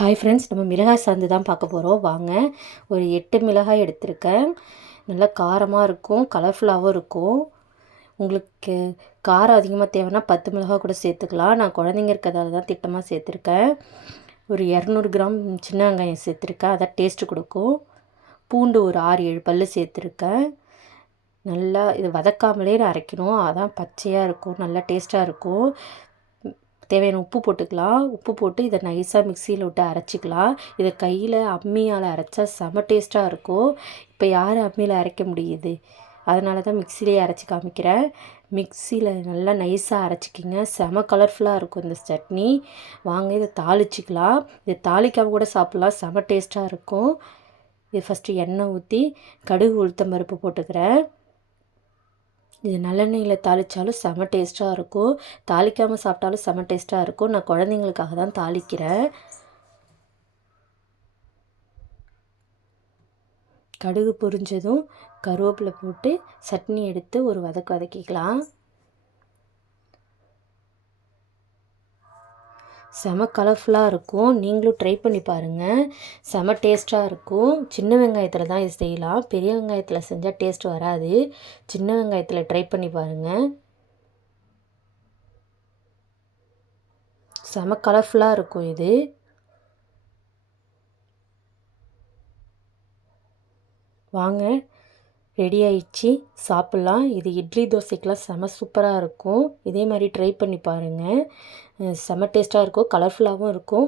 Hi friends, நம்ம மிளகாய் சாந்து தான் பார்க்க போகிறோம். வாங்க. ஒரு 8 மிளகாய் எடுத்திருக்கேன். நல்லா காரமாக இருக்கும், கலர்ஃபுல்லாகவும் இருக்கும். உங்களுக்கு காரம் அதிகமாக தேவைன்னா 10 மிளகாய் கூட சேர்த்துக்கலாம். நான் குழந்தைங்க இருக்கிறதால தான் திட்டமாக சேர்த்துருக்கேன். ஒரு 200 கிராம் சின்ன வெங்காயம் சேர்த்துருக்கேன், அதான் டேஸ்ட்டு கொடுக்கும். பூண்டு ஒரு 6-7 பல் சேர்த்துருக்கேன். நல்லா இது வதக்காமலே அரைக்கணும், அதான் பச்சையாக இருக்கும், நல்லா டேஸ்ட்டாக இருக்கும். தேவையான உப்பு போட்டுக்கலாம். உப்பு போட்டு இதை நைஸாக மிக்சியில் விட்டு அரைச்சிக்கலாம். இதை கையில் அம்மியால் அரைச்சா செம டேஸ்ட்டாக இருக்கும். இப்போ யார் அம்மியில் அரைக்க முடியுது? அதனால தான் மிக்சிலேயே அரைச்சி காமிக்கிறேன். மிக்சியில் நல்லா நைஸாக அரைச்சிக்கிங்க. செம கலர்ஃபுல்லாக இருக்கும் இந்த சட்னி. வாங்க இதை தாளிச்சிக்கலாம். இதை தாளிக்காமல் கூட சாப்பிட்லாம், செம டேஸ்ட்டாக இருக்கும். இது ஃபஸ்ட்டு எண்ணெய் ஊற்றி கடுகு உளுத்தம் பருப்பு போட்டுக்கிறேன். இது நல்லெண்ணெயில் தாளித்தாலும் செம டேஸ்ட்டாக இருக்கும், தாளிக்காமல் சாப்பிட்டாலும் செம டேஸ்ட்டாக இருக்கும். நான் குழந்தைங்களுக்காக தான் தாளிக்கிறேன். கடுகு பொரிஞ்சதும் கருவேப்பிலை போட்டு சட்னி எடுத்து ஒரு வதக்கிக்கலாம். செம கலர்ஃபுல்லாக இருக்கும். நீங்களும் ட்ரை பண்ணி பாருங்கள், செம டேஸ்ட்டாக இருக்கும். சின்ன வெங்காயத்தில் தான் இது செய்யலாம், பெரிய வெங்காயத்தில் செஞ்சால் டேஸ்ட் வராது. சின்ன வெங்காயத்தில் ட்ரை பண்ணி பாருங்கள். செம கலர்ஃபுல்லாக இருக்கும் இது. வாங்க, ரெடி ஆயிடுச்சு, சாப்பிட்லாம். இது இட்லி தோசைக்கெலாம் செம சூப்பராக இருக்கும். இதே மாதிரி ட்ரை பண்ணி பாருங்கள், செம டேஸ்ட்டாக இருக்கும், கலர்ஃபுல்லாகவும் இருக்கும்.